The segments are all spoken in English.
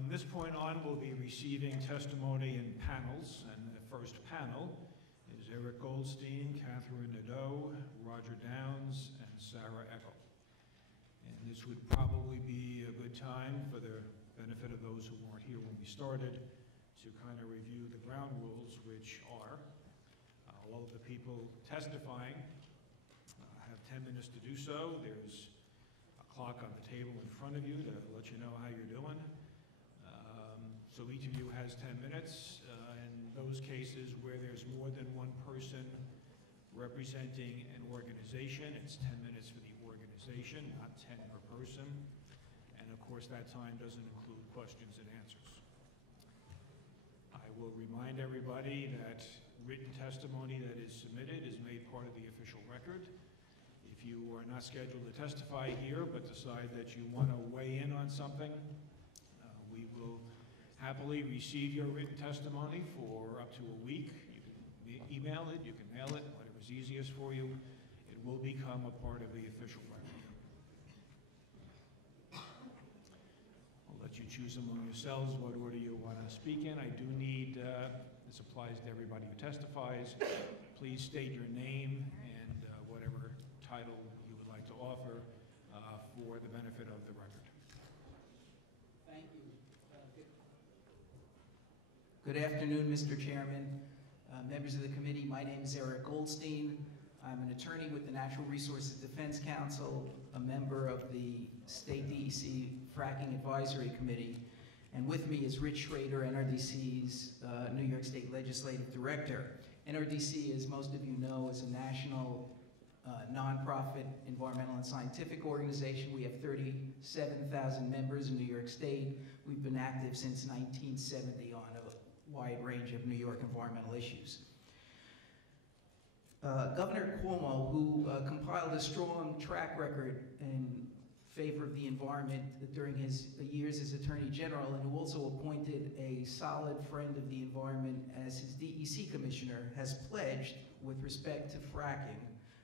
From this point on, we'll be receiving testimony in panels, and the first panel is Eric Goldstein, Katherine Nadeau, Roger Downs, and Sarah Eckel. And this would probably be a good time, for the benefit of those who weren't here when we started, to kind of review the ground rules, which are all of the people testifying have 10 minutes to do so. There's a clock on the table in front of you to let you know how you're doing. So each of you has 10 minutes. In those cases where there's more than one person representing an organization, it's 10 minutes for the organization, not 10 per person. And of course, that time doesn't include questions and answers. I will remind everybody that written testimony that is submitted is made part of the official record. If you are not scheduled to testify here but decide that you want to weigh in on something, we will happily receive your written testimony for up to a week. You can email it, you can mail it, whatever's easiest for you. It will become a part of the official record. I'll let you choose among yourselves what order you want to speak in. I do need, this applies to everybody who testifies, please state your name and whatever title you would like to offer for the benefit of the record. Thank you. Good afternoon, Mr. Chairman, members of the committee. My name is Eric Goldstein. I'm an attorney with the Natural Resources Defense Council, a member of the State DEC Fracking Advisory Committee, and with me is Rich Schrader, NRDC's New York State Legislative Director. NRDC, as most of you know, is a national nonprofit environmental and scientific organization. We have 37,000 members in New York State. We've been active since 1970 on a wide range of New York environmental issues. Governor Cuomo, who compiled a strong track record in favor of the environment during his years as Attorney General, and who also appointed a solid friend of the environment as his DEC Commissioner, has pledged, with respect to fracking,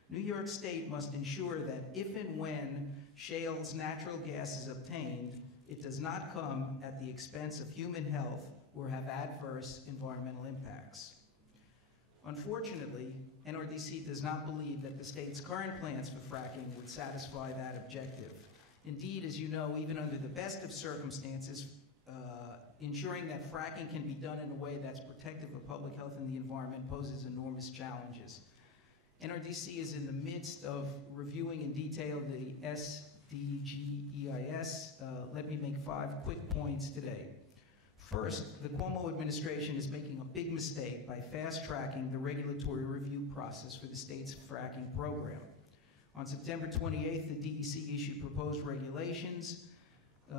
New York State must ensure that if and when shale's natural gas is obtained, it does not come at the expense of human health or have adverse environmental impacts. Unfortunately, NRDC does not believe that the state's current plans for fracking would satisfy that objective. Indeed, as you know, even under the best of circumstances, ensuring that fracking can be done in a way that's protective of public health and the environment poses enormous challenges. NRDC is in the midst of reviewing in detail the SGEIS. Let me make 5 quick points today. First, the Cuomo administration is making a big mistake by fast-tracking the regulatory review process for the state's fracking program. On September 28th, the DEC issued proposed regulations.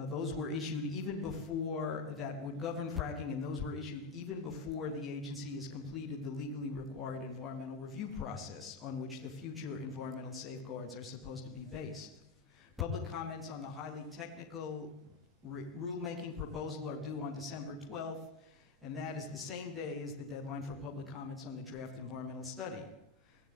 Those were issued even before that would govern fracking, and those were issued even before the agency has completed the legally required environmental review process on which the future environmental safeguards are supposed to be based. Public comments on the highly technical rulemaking proposal are due on December 12th, and that is the same day as the deadline for public comments on the draft environmental study.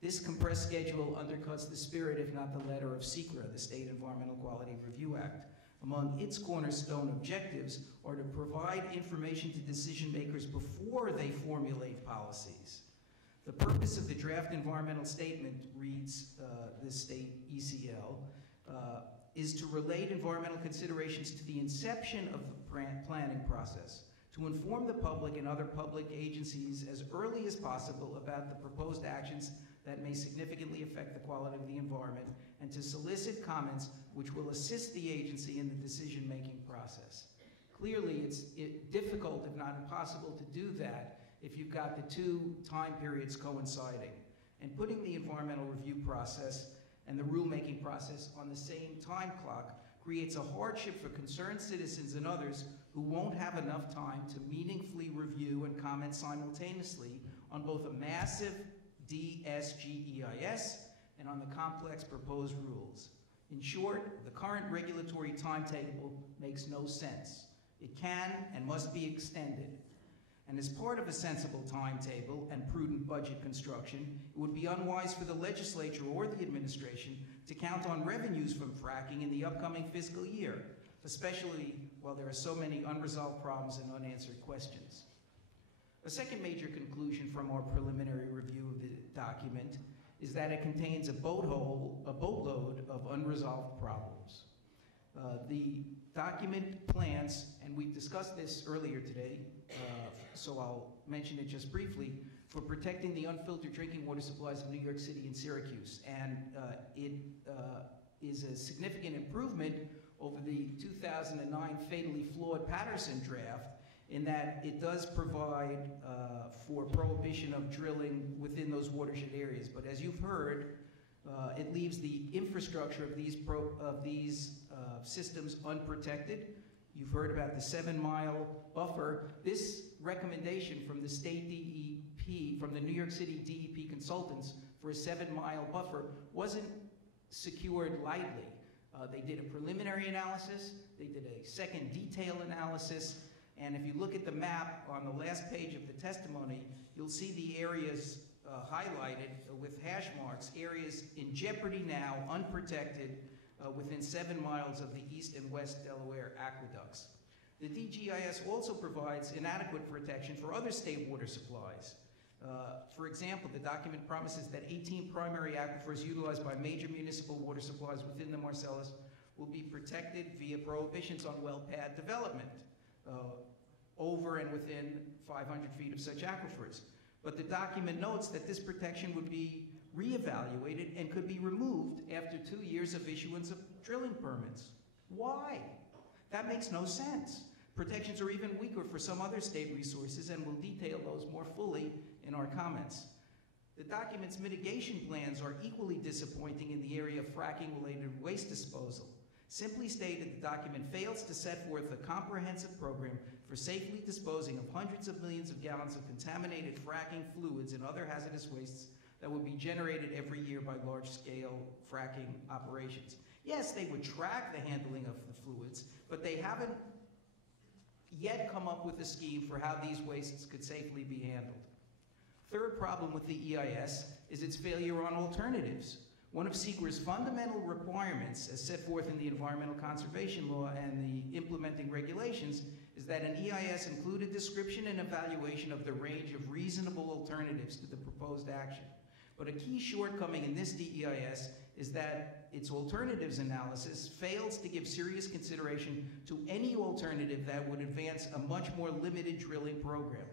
This compressed schedule undercuts the spirit, if not the letter, of SECRA, the State Environmental Quality Review Act. Among its cornerstone objectives are to provide information to decision makers before they formulate policies. The purpose of the draft environmental statement, reads the state ECL, is to relate environmental considerations to the inception of the planning process, to inform the public and other public agencies as early as possible about the proposed actions that may significantly affect the quality of the environment, and to solicit comments which will assist the agency in the decision-making process. Clearly, it's difficult, if not impossible, to do that if you've got the 2 time periods coinciding. And putting the environmental review process and the rulemaking process on the same time clock creates a hardship for concerned citizens and others who won't have enough time to meaningfully review and comment simultaneously on both a massive SGEIS and on the complex proposed rules. In short, the current regulatory timetable makes no sense. It can and must be extended. And as part of a sensible timetable and prudent budget construction, it would be unwise for the legislature or the administration to count on revenues from fracking in the upcoming fiscal year. especially while there are so many unresolved problems and unanswered questions. A second major conclusion from our preliminary review of the document is that it contains a boatload of unresolved problems. The document plans, and we discussed this earlier today, so I'll mention it just briefly, for protecting the unfiltered drinking water supplies of New York City and Syracuse. And it is a significant improvement over the 2009 fatally flawed Patterson draft, in that it does provide for prohibition of drilling within those watershed areas. But as you've heard, it leaves the infrastructure of these systems unprotected. You've heard about the 7-mile buffer. This recommendation from the state DEP, from the New York City DEP consultants for a 7-mile buffer wasn't secured lightly. They did a preliminary analysis, they did a second detail analysis, and if you look at the map on the last page of the testimony, you'll see the areas highlighted with hash marks, areas in jeopardy now, unprotected, within 7 miles of the East and West Delaware aqueducts. The DGIS also provides inadequate protection for other state water supplies. For example, the document promises that 18 primary aquifers utilized by major municipal water supplies within the Marcellus will be protected via prohibitions on well pad development over and within 500 feet of such aquifers. But the document notes that this protection would be reevaluated and could be removed after 2 years of issuance of drilling permits. Why? That makes no sense. Protections are even weaker for some other state resources, and we'll detail those more fully in our comments. The document's mitigation plans are equally disappointing in the area of fracking-related waste disposal. Simply stated, the document fails to set forth a comprehensive program for safely disposing of hundreds of millions of gallons of contaminated fracking fluids and other hazardous wastes that would be generated every year by large-scale fracking operations. Yes, they would track the handling of the fluids, but they haven't yet come up with a scheme for how these wastes could safely be handled. Third problem with the EIS is its failure on alternatives. One of SGEIS' fundamental requirements, as set forth in the Environmental Conservation Law and the implementing regulations, is that an EIS include a description and evaluation of the range of reasonable alternatives to the proposed action. But a key shortcoming in this DEIS is that its alternatives analysis fails to give serious consideration to any alternative that would advance a much more limited drilling program.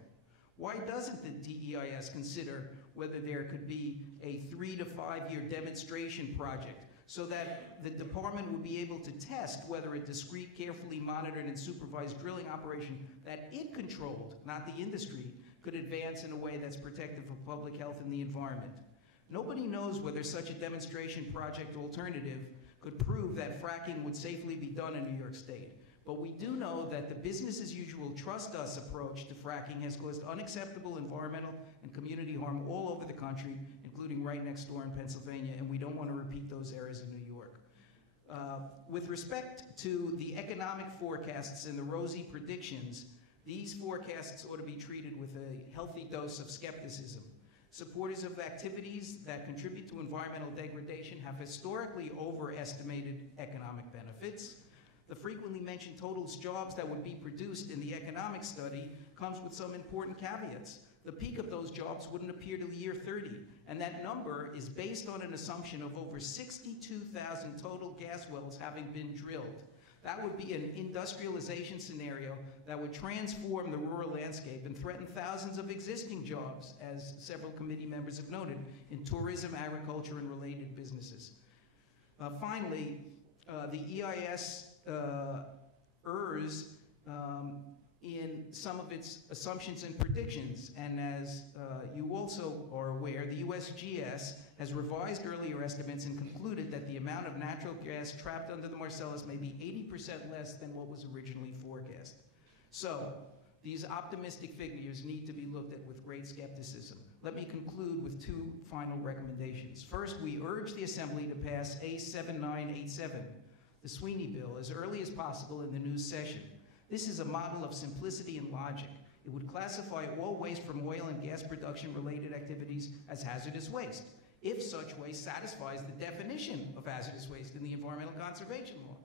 Why doesn't the DEIS consider whether there could be a 3 to 5 year demonstration project so that the department would be able to test whether a discrete, carefully monitored and supervised drilling operation that it controlled, not the industry, could advance in a way that's protective of public health and the environment? Nobody knows whether such a demonstration project alternative could prove that fracking would safely be done in New York State. But we do know that the business as usual, trust us approach to fracking has caused unacceptable environmental and community harm all over the country, including right next door in Pennsylvania, and we don't want to repeat those errors in New York. With respect to the economic forecasts and the rosy predictions, these forecasts ought to be treated with a healthy dose of skepticism. Supporters of activities that contribute to environmental degradation have historically overestimated economic benefits. The frequently mentioned total jobs that would be produced in the economic study comes with some important caveats. The peak of those jobs wouldn't appear till the year 30, and that number is based on an assumption of over 62,000 total gas wells having been drilled. That would be an industrialization scenario that would transform the rural landscape and threaten thousands of existing jobs, as several committee members have noted, in tourism, agriculture, and related businesses. Finally, the EIS errs in some of its assumptions and predictions, and as you also are aware, the SGEIS has revised earlier estimates and concluded that the amount of natural gas trapped under the Marcellus may be 80% less than what was originally forecast. So, these optimistic figures need to be looked at with great skepticism. Let me conclude with 2 final recommendations. First, we urge the Assembly to pass A7987, the Sweeney Bill, as early as possible in the new session. This is a model of simplicity and logic. It would classify all waste from oil and gas production-related activities as hazardous waste, if such waste satisfies the definition of hazardous waste in the Environmental Conservation Law.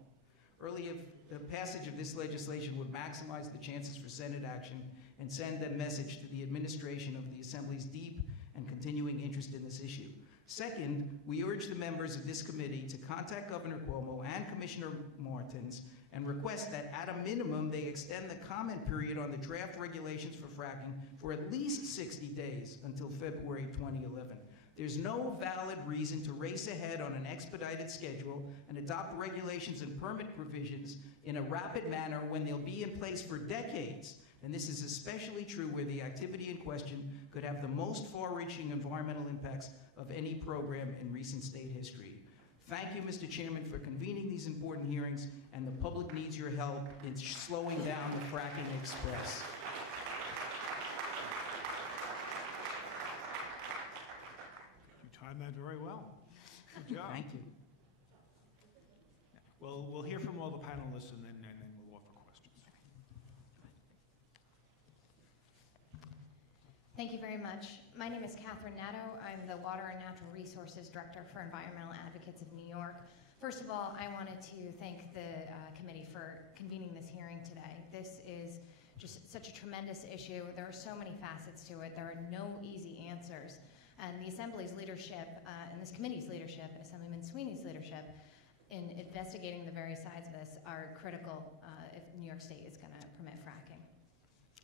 The passage of this legislation would maximize the chances for Senate action and send a message to the administration of the Assembly's deep and continuing interest in this issue. Second, we urge the members of this committee to contact Governor Cuomo and Commissioner Martins and request that at a minimum they extend the comment period on the draft regulations for fracking for at least 60 days until February 2011. There's no valid reason to race ahead on an expedited schedule and adopt regulations and permit provisions in a rapid manner when they'll be in place for decades. And this is especially true where the activity in question could have the most far-reaching environmental impacts of any program in recent state history. Thank you, Mr. Chairman, for convening these important hearings, and the public needs your help in slowing down the fracking express. Timed that very well. Good job. Thank you. Well, we'll hear from all the panelists and then we'll offer questions. Thank you very much. My name is Katherine Nadeau. I'm the Water and Natural Resources Director for Environmental Advocates of New York. First of all, I wanted to thank the committee for convening this hearing today. This is just such a tremendous issue. There are so many facets to it. There are no easy answers. And the Assembly's leadership, and this committee's leadership, and Assemblyman Sweeney's leadership in investigating the various sides of this are critical if New York State is going to permit fracking.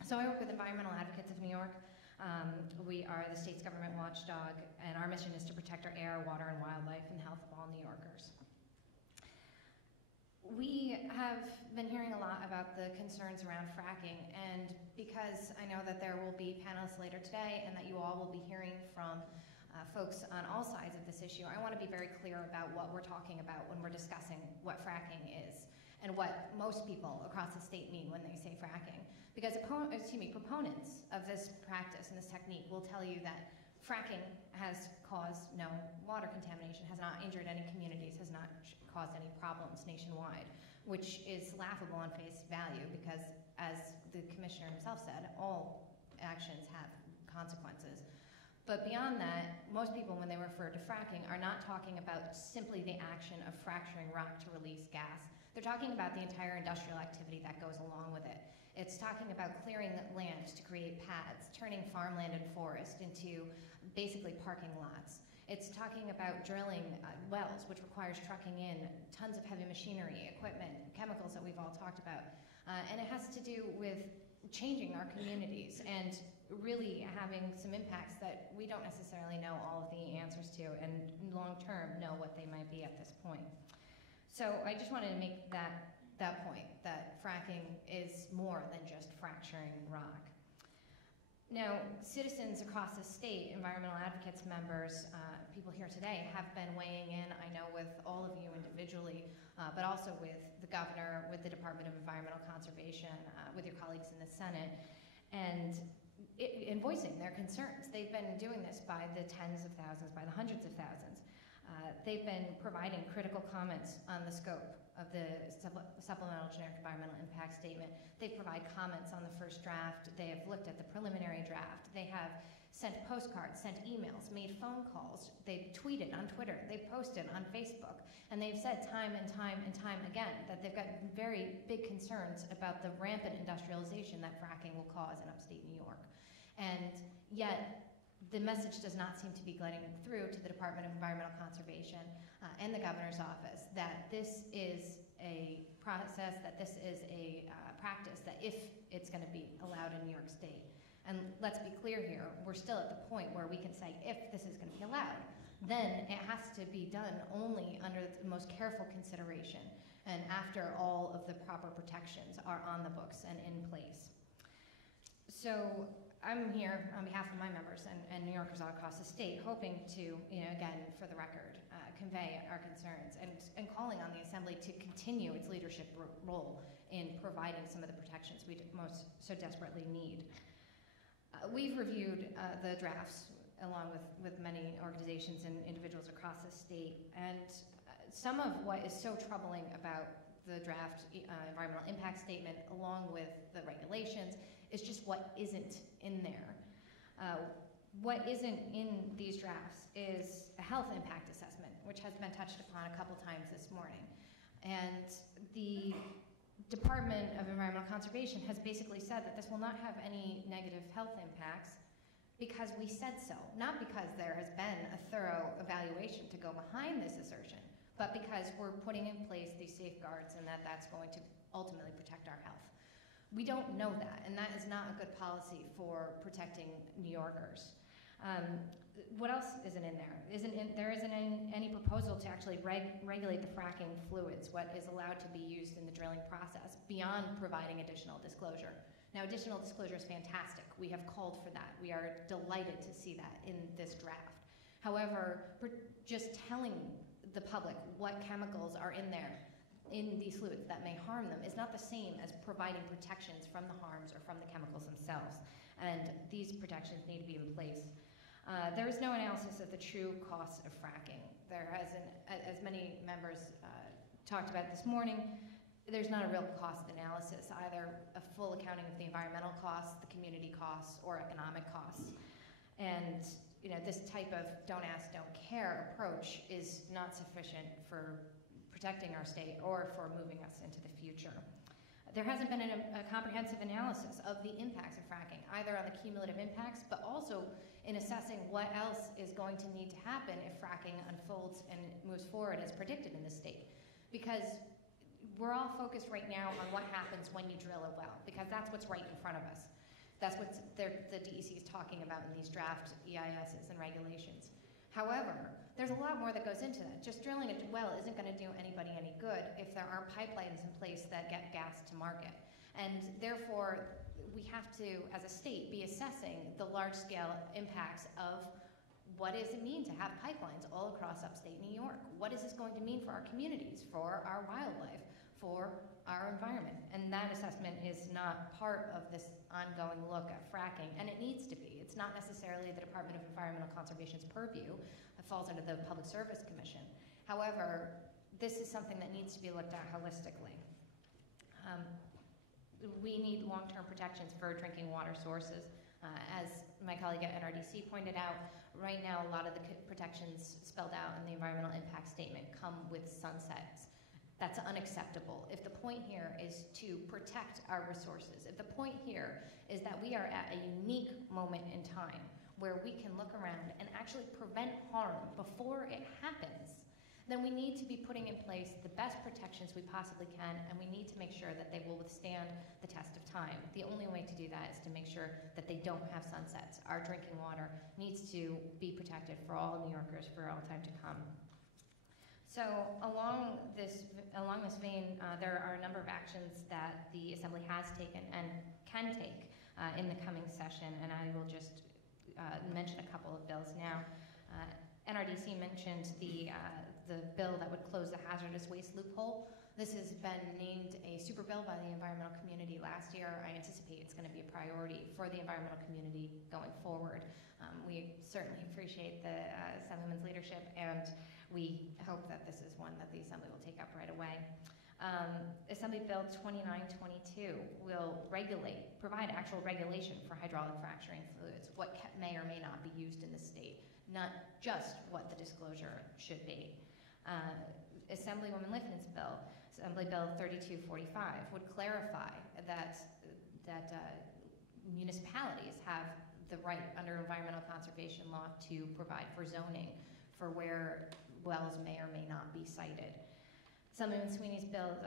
So I work with Environmental Advocates of New York. We are the state's government watchdog, and our mission is to protect our air, water, and wildlife, and the health of all New Yorkers. We have been hearing a lot about the concerns around fracking, and because I know that there will be panelists later today and that you all will be hearing from folks on all sides of this issue, I want to be very clear about what we're talking about when we're discussing what fracking is and what most people across the state mean when they say fracking. Because proponents of this practice and this technique will tell you that fracking has caused no water contamination, has not injured any communities, has not caused any problems nationwide, which is laughable on face value because, as the commissioner himself said, all actions have consequences. But beyond that, most people, when they refer to fracking, are not talking about simply the action of fracturing rock to release gas. They're talking about the entire industrial activity that goes along with it. It's talking about clearing land to create paths, turning farmland and forest into basically parking lots. It's talking about drilling wells, which requires trucking in tons of heavy machinery, equipment, chemicals that we've all talked about. And it has to do with changing our communities and really having some impacts that we don't necessarily know all of the answers to and long-term know what they might be at this point. So I just wanted to make that point, that fracking is more than just fracturing rock. Now, citizens across the state, environmental advocates members, people here today have been weighing in, I know, with all of you individually, but also with the governor, with the Department of Environmental Conservation, with your colleagues in the Senate, and voicing their concerns. They've been doing this by the tens of thousands, by the hundreds of thousands. They've been providing critical comments on the scope of the Supplemental Generic Environmental Impact Statement. They provide comments on the first draft. They have looked at the preliminary draft. They have sent postcards, sent emails, made phone calls. They've tweeted on Twitter. They've posted on Facebook. And they've said time and time and time again that they've got very big concerns about the rampant industrialization that fracking will cause in upstate New York. And yet, the message does not seem to be getting through to the Department of Environmental Conservation and the governor's office that this is a process, that this is a practice, that if it's going to be allowed in New York State. And let's be clear here, we're still at the point where we can say if this is going to be allowed, then it has to be done only under the most careful consideration and after all of the proper protections are on the books and in place. So I'm here on behalf of my members and New Yorkers all across the state, hoping to, again, for the record, convey our concerns and calling on the Assembly to continue its leadership role in providing some of the protections we most so desperately need. We've reviewed the drafts along with many organizations and individuals across the state, and some of what is so troubling about the draft environmental impact statement along with the regulations is just what isn't in there. What isn't in these drafts is a health impact assessment, which has been touched upon a couple times this morning. And the Department of Environmental Conservation has basically said that this will not have any negative health impacts because we said so, not because there has been a thorough evaluation to go behind this assertion, but because we're putting in place these safeguards and that that's going to ultimately protect our health. We don't know that, and that is not a good policy for protecting New Yorkers. What else isn't in there? There isn't any proposal to actually regulate the fracking fluids, what is allowed to be used in the drilling process, beyond providing additional disclosure. Now, additional disclosure is fantastic. We have called for that. We are delighted to see that in this draft. However, just telling the public what chemicals are in there in these fluids that may harm them is not the same as providing protections from the harms or from the chemicals themselves. And these protections need to be in place. There is no analysis of the true costs of fracking. There hasn't, as many members talked about this morning, there's not a real cost analysis, either a full accounting of the environmental costs, the community costs, or economic costs. And this type of don't ask, don't care approach is not sufficient for protecting our state or for moving us into the future. There hasn't been a comprehensive analysis of the impacts of fracking, either on the cumulative impacts, but also in assessing what else is going to need to happen if fracking unfolds and moves forward as predicted in the state. Because we're all focused right now on what happens when you drill a well, because that's what's right in front of us. That's what the DEC is talking about in these draft EISs and regulations. However, there's a lot more that goes into that. Just drilling a well isn't going to do anybody any good if there aren't pipelines in place that get gas to market. And therefore, we have to, as a state, be assessing the large-scale impacts of what does it mean to have pipelines all across upstate New York? What is this going to mean for our communities, for our wildlife, for our environment? And that assessment is not part of this ongoing look at fracking, and it needs to be. It's not necessarily the Department of Environmental Conservation's purview. It falls under the Public Service Commission. However, this is something that needs to be looked at holistically. We need long-term protections for drinking water sources. As my colleague at NRDC pointed out, right now a lot of the protections spelled out in the environmental impact statement come with sunsets. That's unacceptable. If the point here is to protect our resources, if the point here is that we are at a unique moment in time where we can look around and actually prevent harm before it happens, then we need to be putting in place the best protections we possibly can, and we need to make sure that they will withstand the test of time. The only way to do that is to make sure that they don't have sunsets. Our drinking water needs to be protected for all New Yorkers for all time to come. So along this vein, there are a number of actions that the Assembly has taken and can take in the coming session, and I will just mention a couple of bills now. NRDC mentioned the bill that would close the hazardous waste loophole. This has been named a super bill by the environmental community last year. I anticipate it's going to be a priority for the environmental community going forward. We certainly appreciate the Assemblyman's leadership, and we hope that this is one that the Assembly will take up right away. Assembly Bill 2922 will provide actual regulation for hydraulic fracturing fluids, what may or may not be used in the state, not just what the disclosure should be. Assemblywoman Lifton's bill, Assembly Bill 3245, would clarify that municipalities have the right under environmental conservation law to provide for zoning for where wells may or may not be sited. Assemblyman Sweeney's bill,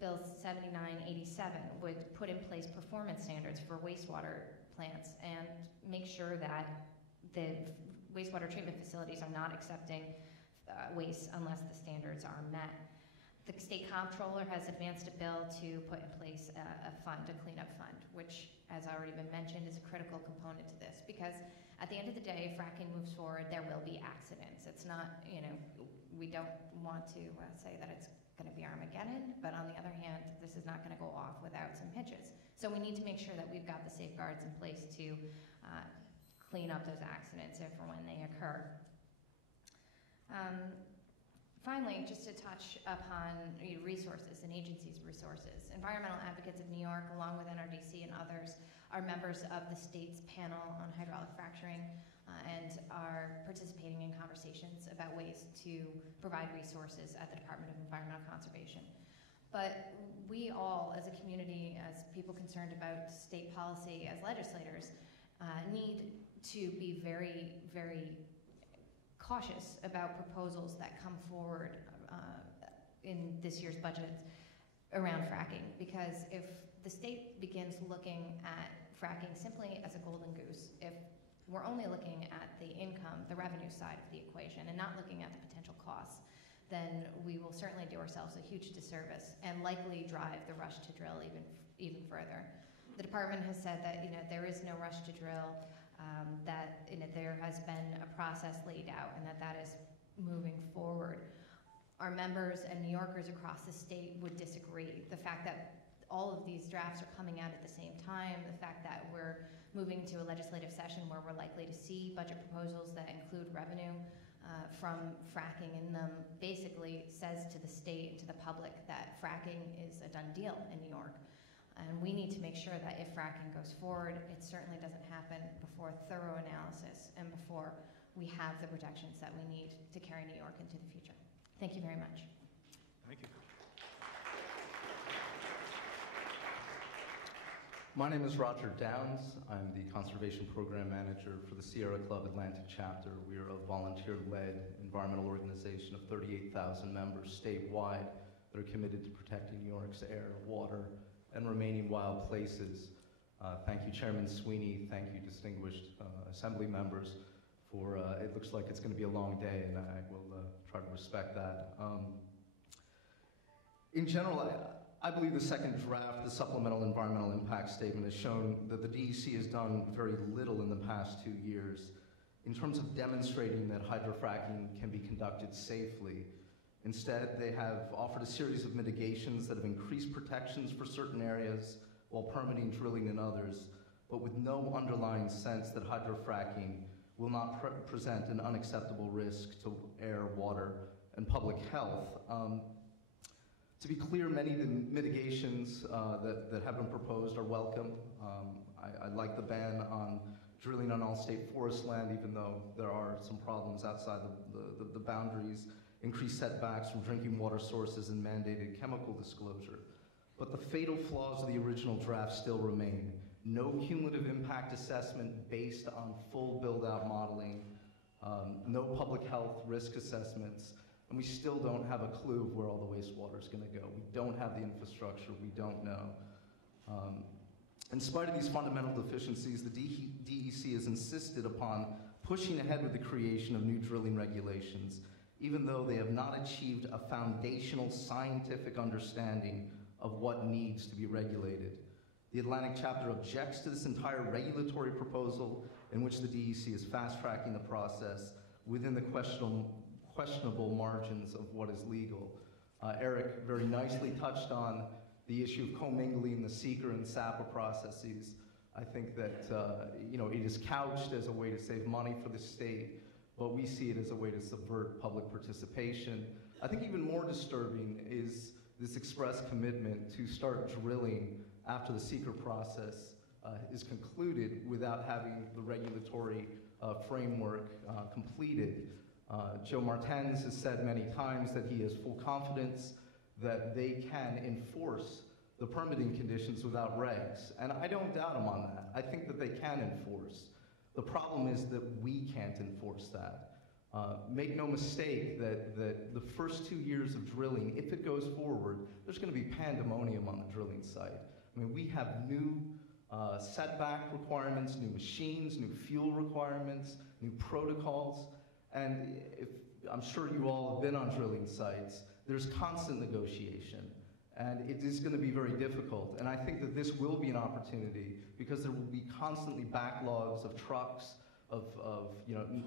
Bill 7987, would put in place performance standards for wastewater plants and make sure that the wastewater treatment facilities are not accepting waste unless the standards are met. The state comptroller has advanced a bill to put in place a cleanup fund, which, as already been mentioned, is a critical component to this, because at the end of the day, if fracking moves forward, there will be accidents. It's not, we don't want to say that it's going to be Armageddon, but on the other hand, this is not going to go off without some hitches. So we need to make sure that we've got the safeguards in place to clean up those accidents if or when they occur. Finally, just to touch upon resources and agencies' resources. Environmental Advocates of New York, along with NRDC and others, are members of the state's panel on hydraulic fracturing. and are participating in conversations about ways to provide resources at the Department of Environmental Conservation. But we all, as a community, as people concerned about state policy, as legislators, need to be very, very cautious about proposals that come forward in this year's budget around fracking. Because if the state begins looking at fracking simply as a golden goose, if we're only looking at the income, the revenue side of the equation, and not looking at the potential costs, then we will certainly do ourselves a huge disservice and likely drive the rush to drill even further. The department has said that there is no rush to drill, that there has been a process laid out, and that is moving forward. Our members and New Yorkers across the state would disagree. The fact that all of these drafts are coming out at the same time, the fact that we're moving to a legislative session where we're likely to see budget proposals that include revenue from fracking in them, basically says to the state and to the public that fracking is a done deal in New York. And we need to make sure that if fracking goes forward, it certainly doesn't happen before thorough analysis and before we have the protections that we need to carry New York into the future. Thank you very much. Thank you. My name is Roger Downs. I'm the Conservation Program Manager for the Sierra Club Atlantic Chapter. We are a volunteer-led environmental organization of 38,000 members statewide that are committed to protecting New York's air, water, and remaining wild places. Thank you, Chairman Sweeney. Thank you, distinguished Assembly members, for it looks like it's going to be a long day, and I will try to respect that. In general, I believe the second draft, the Supplemental Environmental Impact Statement, has shown that the DEC has done very little in the past 2 years in terms of demonstrating that hydrofracking can be conducted safely. Instead, they have offered a series of mitigations that have increased protections for certain areas while permitting drilling in others, but with no underlying sense that hydrofracking will not present an unacceptable risk to air, water, and public health. To be clear, many of the mitigations that have been proposed are welcome. I like the ban on drilling on all state forest land, even though there are some problems outside the boundaries, increased setbacks from drinking water sources, and mandated chemical disclosure. But the fatal flaws of the original draft still remain. No cumulative impact assessment based on full build-out modeling, no public health risk assessments, and we still don't have a clue of where all the wastewater is going to go. We don't have the infrastructure. We don't know. In spite of these fundamental deficiencies, the DEC has insisted upon pushing ahead with the creation of new drilling regulations, even though they have not achieved a foundational scientific understanding of what needs to be regulated. The Atlantic chapter objects to this entire regulatory proposal in which the DEC is fast-tracking the process within the questionable margins of what is legal. Eric very nicely touched on the issue of commingling the seeker and SAPA processes. I think that it is couched as a way to save money for the state, but we see it as a way to subvert public participation. I think even more disturbing is this express commitment to start drilling after the seeker process is concluded without having the regulatory framework completed. Joe Martens has said many times that he has full confidence that they can enforce the permitting conditions without regs, and I don't doubt him on that. I think that they can enforce. The problem is that we can't enforce that. Make no mistake that the first 2 years of drilling, if it goes forward, there's going to be pandemonium on the drilling site. I mean, we have new setback requirements, new machines, new fuel requirements, new protocols, and I'm sure you all have been on drilling sites. There's constant negotiation, and it is going to be very difficult. And I think that this will be an opportunity because there will be constantly backlogs of trucks, of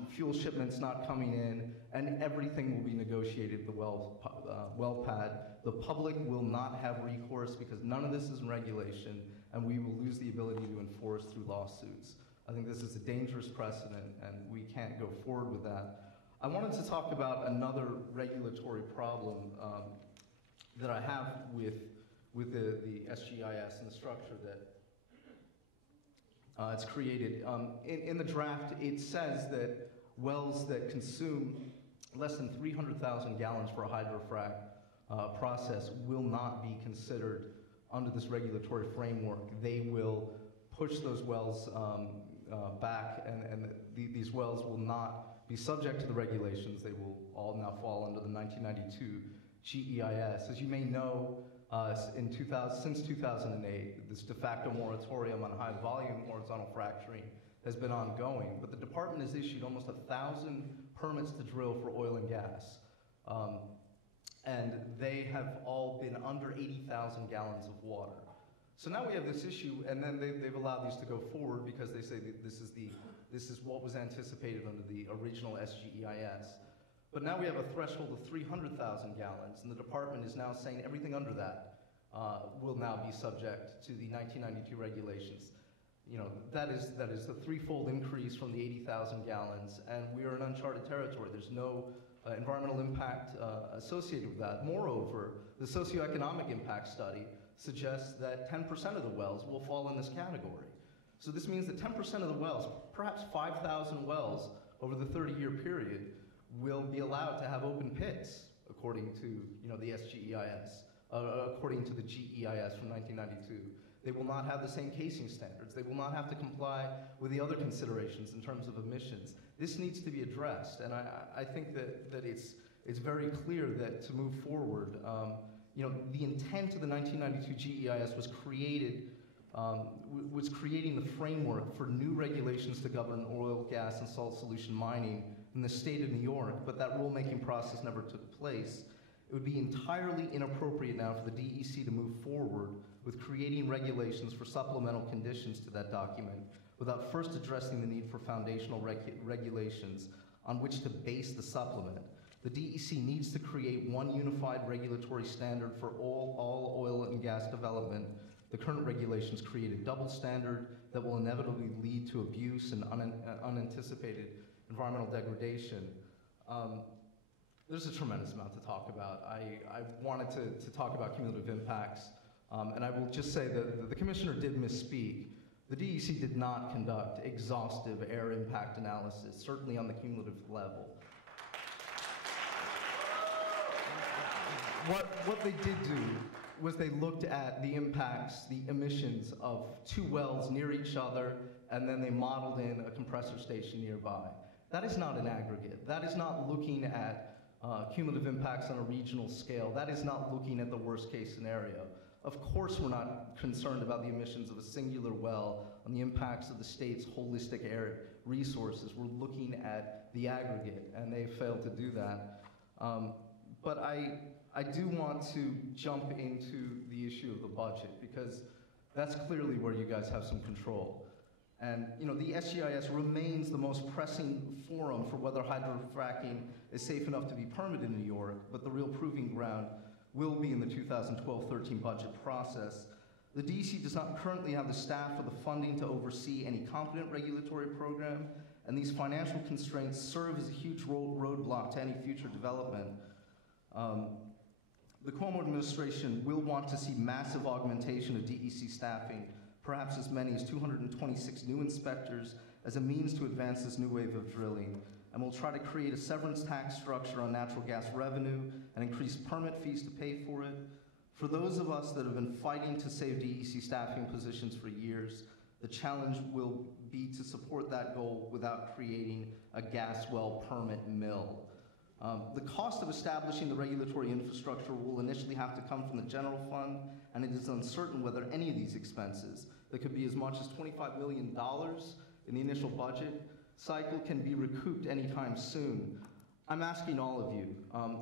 fuel shipments not coming in, and everything will be negotiated at the well pad. The public will not have recourse because none of this is in regulation, and we will lose the ability to enforce through lawsuits. I think this is a dangerous precedent, and we can't go forward with that. I wanted to talk about another regulatory problem that I have with the SGEIS and the structure it's created. In the draft, it says that wells that consume less than 300,000 gallons for a hydrofrac process will not be considered under this regulatory framework. They will push those wells back, and these wells will not be subject to the regulations. They will all now fall under the 1992 GEIS. As you may know, since 2008, this de facto moratorium on high volume horizontal fracturing has been ongoing, but the department has issued almost 1,000 permits to drill for oil and gas. And they have all been under 80,000 gallons of water. So now we have this issue, and then they've allowed these to go forward because they say that this is what was anticipated under the original SGEIS. But now we have a threshold of 300,000 gallons, and the department is now saying everything under that will now be subject to the 1992 regulations. You know, that is a threefold increase from the 80,000 gallons, and we are in uncharted territory. There's no environmental impact associated with that. Moreover, the socioeconomic impact study suggests that 10% of the wells will fall in this category. So this means that 10% of the wells, perhaps 5,000 wells over the 30-year period, will be allowed to have open pits, according to the SGEIS, according to the GEIS from 1992. They will not have the same casing standards. They will not have to comply with the other considerations in terms of emissions. This needs to be addressed, and I think that it's very clear that to move forward, the intent of the 1992 GEIS was creating the framework for new regulations to govern oil, gas, and salt solution mining in the state of New York, but that rulemaking process never took place. It would be entirely inappropriate now for the DEC to move forward with creating regulations for supplemental conditions to that document without first addressing the need for foundational regulations on which to base the supplement. The DEC needs to create one unified regulatory standard for all oil and gas development. The current regulations create a double standard that will inevitably lead to abuse and unanticipated environmental degradation. There's a tremendous amount to talk about. I wanted to talk about cumulative impacts, and I will just say that the commissioner did misspeak. The DEC did not conduct exhaustive air impact analysis, certainly on the cumulative level. What they did do was they looked at the impacts, the emissions of two wells near each other, and then they modeled in a compressor station nearby. That is not an aggregate. That is not looking at cumulative impacts on a regional scale. That is not looking at the worst case scenario. Of course we're not concerned about the emissions of a singular well on the impacts of the state's holistic air resources. We're looking at the aggregate, and they failed to do that. But I do want to jump into the issue of the budget, because that's clearly where you guys have some control. And the SGEIS remains the most pressing forum for whether hydrofracking is safe enough to be permitted in New York, but the real proving ground will be in the 2012-13 budget process. The DEC does not currently have the staff or the funding to oversee any competent regulatory program, and these financial constraints serve as a huge roadblock to any future development. The Cuomo administration will want to see massive augmentation of DEC staffing, perhaps as many as 226 new inspectors, as a means to advance this new wave of drilling, and will try to create a severance tax structure on natural gas revenue and increase permit fees to pay for it. For those of us that have been fighting to save DEC staffing positions for years, the challenge will be to support that goal without creating a gas well permit mill. The cost of establishing the regulatory infrastructure will initially have to come from the general fund, and it is uncertain whether any of these expenses, that could be as much as $25 million in the initial budget cycle, can be recouped anytime soon. I'm asking all of you,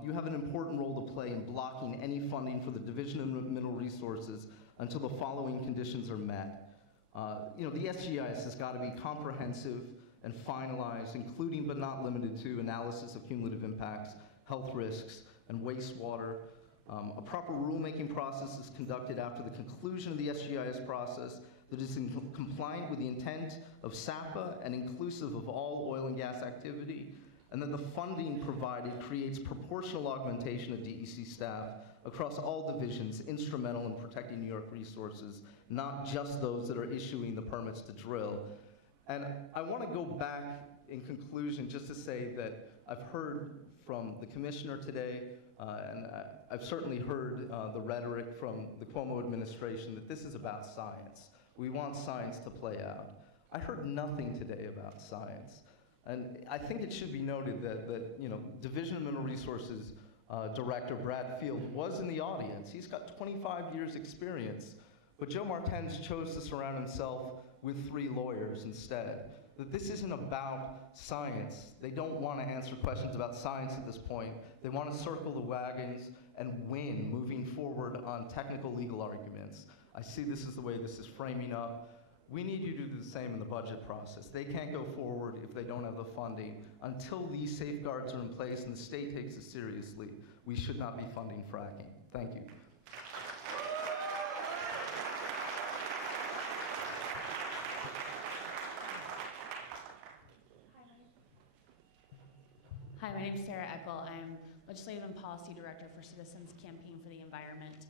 you have an important role to play in blocking any funding for the Division of Mineral Resources until the following conditions are met. The SGEIS has got to be comprehensive and finalized, including but not limited to analysis of cumulative impacts, health risks, and wastewater. A proper rulemaking process is conducted after the conclusion of the SGEIS process that is compliant with the intent of SAPA and inclusive of all oil and gas activity, and that the funding provided creates proportional augmentation of DEC staff across all divisions, instrumental in protecting New York resources, not just those that are issuing the permits to drill. And I want to go back in conclusion just to say that I've heard from the commissioner today, and I've certainly heard the rhetoric from the Cuomo administration that this is about science. We want science to play out. I heard nothing today about science. And I think it should be noted that you know, Division of Mineral Resources Director Brad Field was in the audience. He's got 25 years experience, but Joe Martens chose to surround himself with 3 lawyers instead. That this isn't about science. They don't want to answer questions about science at this point. They want to circle the wagons and win moving forward on technical legal arguments. I see this is the way this is framing up. We need you to do the same in the budget process. They can't go forward if they don't have the funding. Until these safeguards are in place and the state takes it seriously, we should not be funding fracking. Thank you. Hi, my name is Sarah Eckel. I'm Legislative and Policy Director for Citizens Campaign for the Environment.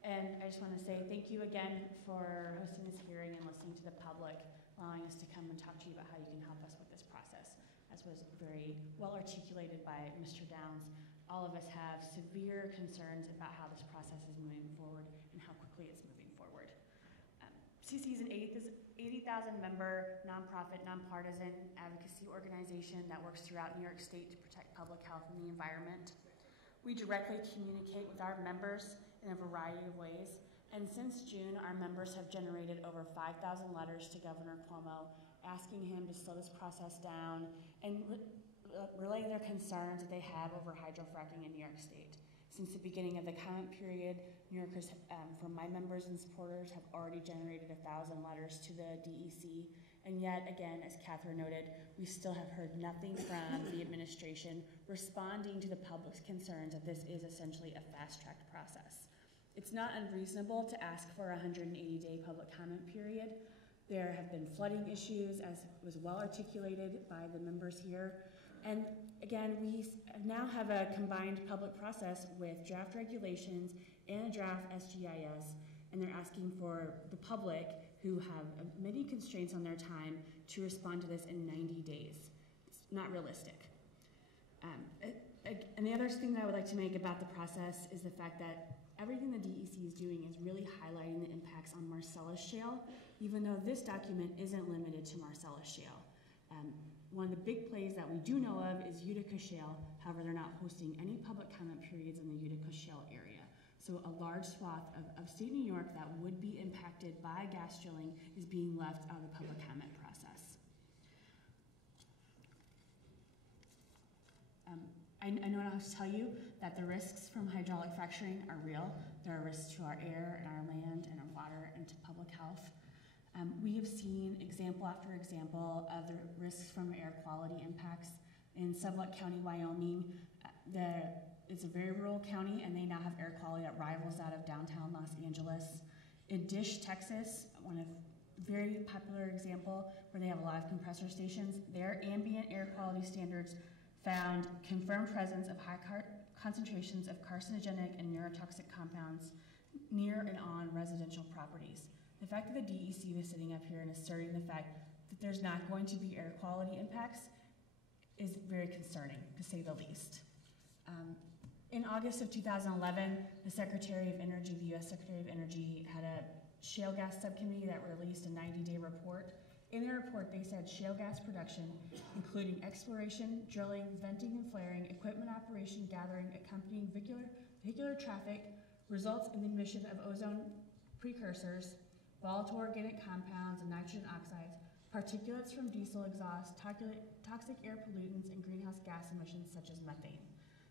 And I just want to say thank you again for hosting this hearing and listening to the public, allowing us to come and talk to you about how you can help us with this process. As was very well articulated by Mr. Downs, all of us have severe concerns about how this process is moving forward and how quickly it's moving forward. CC is an 80,000 member, nonprofit, nonpartisan advocacy organization that works throughout New York State to protect public health and the environment. We directly communicate with our members in a variety of ways, and since June, our members have generated over 5,000 letters to Governor Cuomo asking him to slow this process down and relay their concerns that they have over hydrofracking in New York State. Since the beginning of the comment period, New Yorkers, from my members and supporters, have already generated 1,000 letters to the DEC, and yet again, as Katherine noted, we still have heard nothing from the administration responding to the public's concerns that this is essentially a fast-tracked process. It's not unreasonable to ask for a 180-day public comment period. There have been flooding issues, as was well articulated by the members here, and again, we now have a combined public process with draft regulations and a draft SGEIS, and they're asking for the public, who have many constraints on their time, to respond to this in 90 days. It's not realistic. And the other thing that I would like to make about the process is the fact that everything the DEC is doing is really highlighting the impacts on Marcellus Shale, even though this document isn't limited to Marcellus Shale. One of the big plays that we do know of is Utica Shale. However, they're not hosting any public comment periods in the Utica Shale area. So a large swath of upstate New York that would be impacted by gas drilling is being left out of the public comment process. I know I have to tell you that the risks from hydraulic fracturing are real. There are risks to our air and our land and our water and to public health. We have seen example after example of the risks from air quality impacts. In Sublette County, Wyoming, it's a very rural county, and they now have air quality that rivals that of downtown Los Angeles. In Dish, Texas, one of very popular example where they have a lot of compressor stations, their ambient air quality standards found confirmed presence of high concentrations of carcinogenic and neurotoxic compounds near and on residential properties. The fact that the DEC was sitting up here and asserting the fact that there's not going to be air quality impacts is very concerning, to say the least. In August of 2011, the Secretary of Energy, the U.S. Secretary of Energy, had a shale gas subcommittee that released a 90-day report. In their report, they said shale gas production, including exploration, drilling, venting and flaring, equipment operation, gathering, accompanying vehicular traffic, results in the emission of ozone precursors, volatile organic compounds and nitrogen oxides, particulates from diesel exhaust, toxic air pollutants, and greenhouse gas emissions such as methane.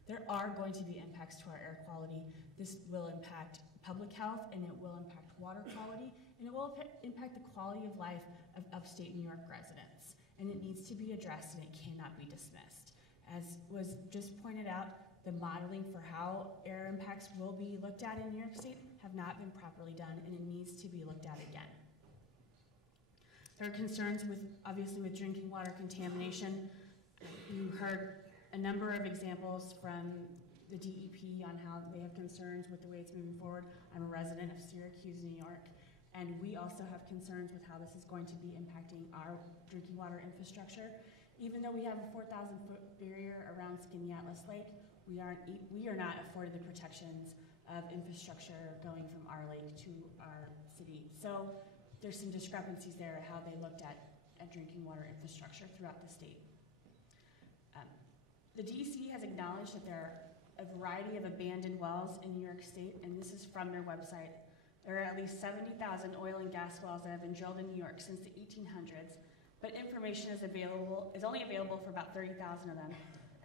There are going to be impacts to our air quality. This will impact public health, and it will impact water quality, and it will impact the quality of life of upstate New York residents. And it needs to be addressed, and it cannot be dismissed. As was just pointed out, the modeling for how air impacts will be looked at in New York State have not been properly done, and it needs to be looked at again. There are concerns obviously with drinking water contamination. You heard a number of examples from the DEP on how they have concerns with the way it's moving forward. I'm a resident of Syracuse, New York, and we also have concerns with how this is going to be impacting our drinking water infrastructure. Even though we have a 4,000-foot barrier around Skinny Atlas Lake, we are not afforded the protections of infrastructure going from our lake to our city. So there's some discrepancies there how they looked at drinking water infrastructure throughout the state. The DEC has acknowledged that there are a variety of abandoned wells in New York State, and this is from their website. There are at least 70,000 oil and gas wells that have been drilled in New York since the 1800s, but information is only available for about 30,000 of them.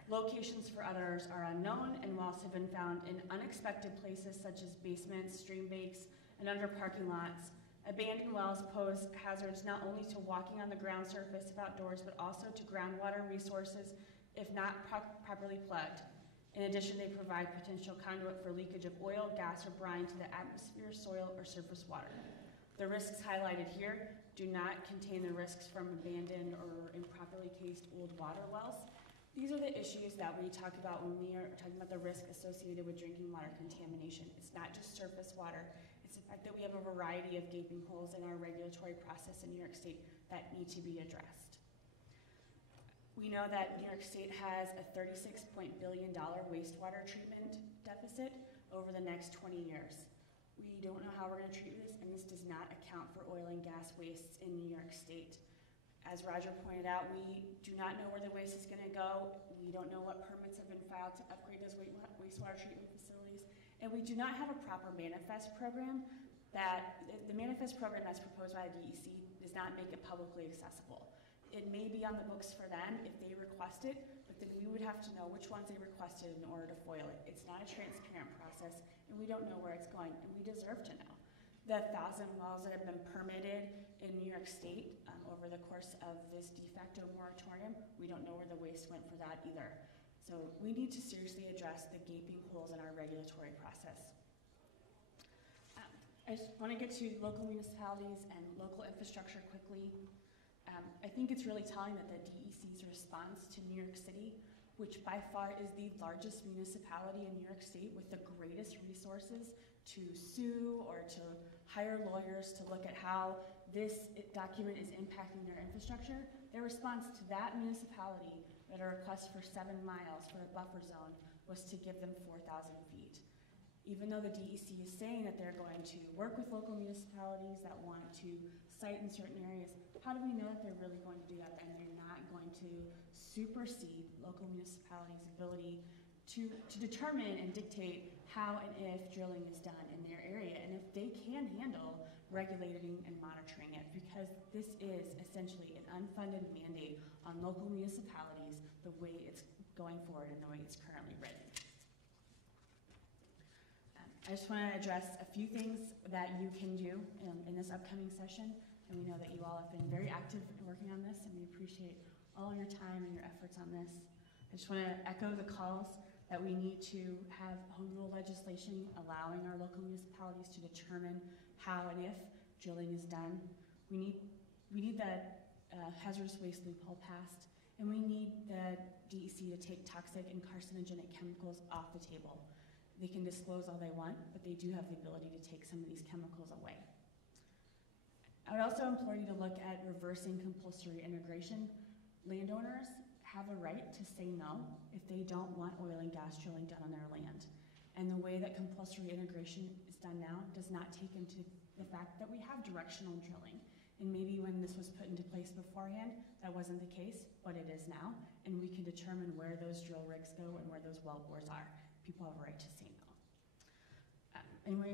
Locations for others are unknown, and wells have been found in unexpected places such as basements, stream banks, and under parking lots. Abandoned wells pose hazards not only to walking on the ground surface of outdoors, but also to groundwater resources if not properly plugged. In addition, they provide potential conduit for leakage of oil, gas, or brine to the atmosphere, soil, or surface water. The risks highlighted here do not contain the risks from abandoned or improperly cased old water wells. These are the issues that we talk about when we are talking about the risk associated with drinking water contamination. It's not just surface water. It's the fact that we have a variety of gaping holes in our regulatory process in New York State that need to be addressed. We know that New York State has a $36 billion wastewater treatment deficit over the next 20 years. We don't know how we're going to treat this, and this does not account for oil and gas wastes in New York State. As Roger pointed out, we do not know where the waste is going to go. We don't know what permits have been filed to upgrade those wastewater treatment facilities, and we do not have a proper manifest program. The manifest program that's proposed by the DEC does not make it publicly accessible. It may be on the books for them if they request it, but then we would have to know which ones they requested in order to foil it. It's not a transparent process, and we don't know where it's going, and we deserve to know. The 1,000 wells that have been permitted in New York State over the course of this de facto moratorium, we don't know where the waste went for that either. So we need to seriously address the gaping holes in our regulatory process. I just want to get to local municipalities and local infrastructure quickly. I think it's really telling that the DEC's response to New York City, which by far is the largest municipality in New York State with the greatest resources to sue or to hire lawyers to look at how this document is impacting their infrastructure, their response to that municipality at a request for 7 miles for a buffer zone was to give them 4,000 feet. Even though the DEC is saying that they're going to work with local municipalities that want to site in certain areas, how do we know that they're really going to do that and they're not going to supersede local municipalities' ability to determine and dictate how and if drilling is done in their area, and if they can handle regulating and monitoring it, because this is essentially an unfunded mandate on local municipalities the way it's going forward and the way it's currently written. I just want to address a few things that you can do in this upcoming session, and we know that you all have been very active in working on this, and we appreciate all your time and your efforts on this. I just want to echo the calls that we need to have home rule legislation allowing our local municipalities to determine how and if drilling is done. We need that hazardous waste loophole passed, and we need the DEC to take toxic and carcinogenic chemicals off the table. They can disclose all they want, but they do have the ability to take some of these chemicals away. I would also implore you to look at reversing compulsory integration. Landowners have a right to say no if they don't want oil and gas drilling done on their land. And the way that compulsory integration is done now does not take into the fact that we have directional drilling. And maybe when this was put into place beforehand, that wasn't the case, but it is now. And we can determine where those drill rigs go and where those well bores are. People have a right to say no. And we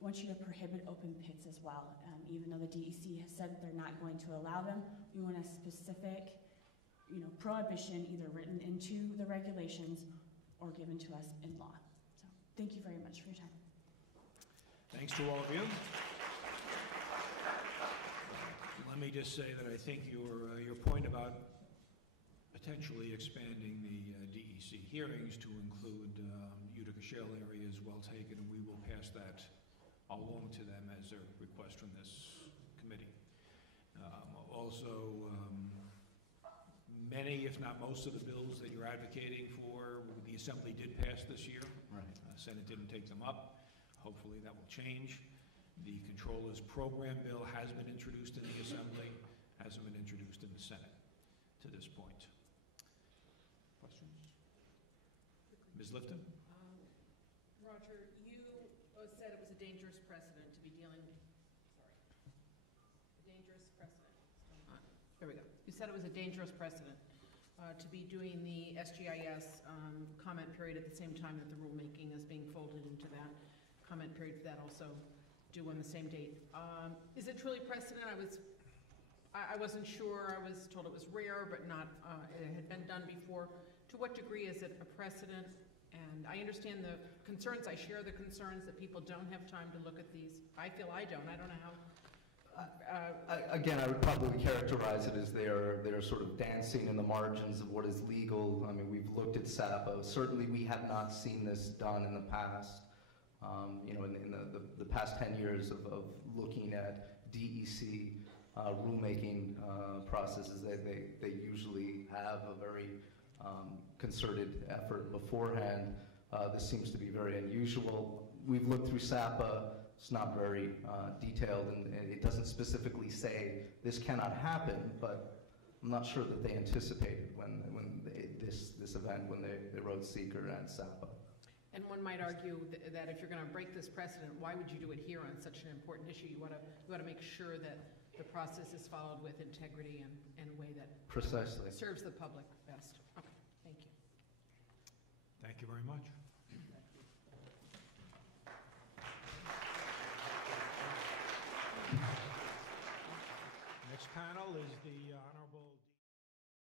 want you to prohibit open pits as well. Even though the DEC has said they're not going to allow them, we want a specific prohibition either written into the regulations or given to us in law. So thank you very much for your time. Thanks to all of you. Let me just say that I think your point about potentially expanding the DEC hearings to include Utica Shale area is well taken, and we will pass that along to them as a request from this committee. Also, Many, if not most of the bills that you're advocating for, the Assembly did pass this year. Right. Senate didn't take them up. Hopefully that will change. The Controller's Program Bill has been introduced in the Assembly, hasn't been introduced in the Senate to this point. Questions? Ms. Lifton? Roger, you said it was a dangerous precedent to be dealing, Here we go. You said it was a dangerous precedent to be doing the SGEIS comment period at the same time that the rulemaking is being folded into that comment period, that also due on the same date. Is it truly precedent? I wasn't sure. I was told it was rare, but not, it had been done before. To what degree is it a precedent? And I understand the concerns. I share the concerns that people don't have time to look at these. I feel I don't. I don't know how. Again, I would probably characterize it as they're sort of dancing in the margins of what is legal. I mean, we've looked at SAPA. Certainly, we have not seen this done in the past. You know, in the past 10 years of looking at DEC rulemaking processes, they usually have a very concerted effort beforehand. This seems to be very unusual. We've looked through SAPA. It's not very detailed, and it doesn't specifically say this cannot happen, but I'm not sure that they anticipated this event when they wrote Seeker and SAPA. And one might argue that if you're going to break this precedent, why would you do it here on such an important issue? You want to make sure that the process is followed with integrity and a way that Precisely serves the public best. Okay, thank you. Thank you very much.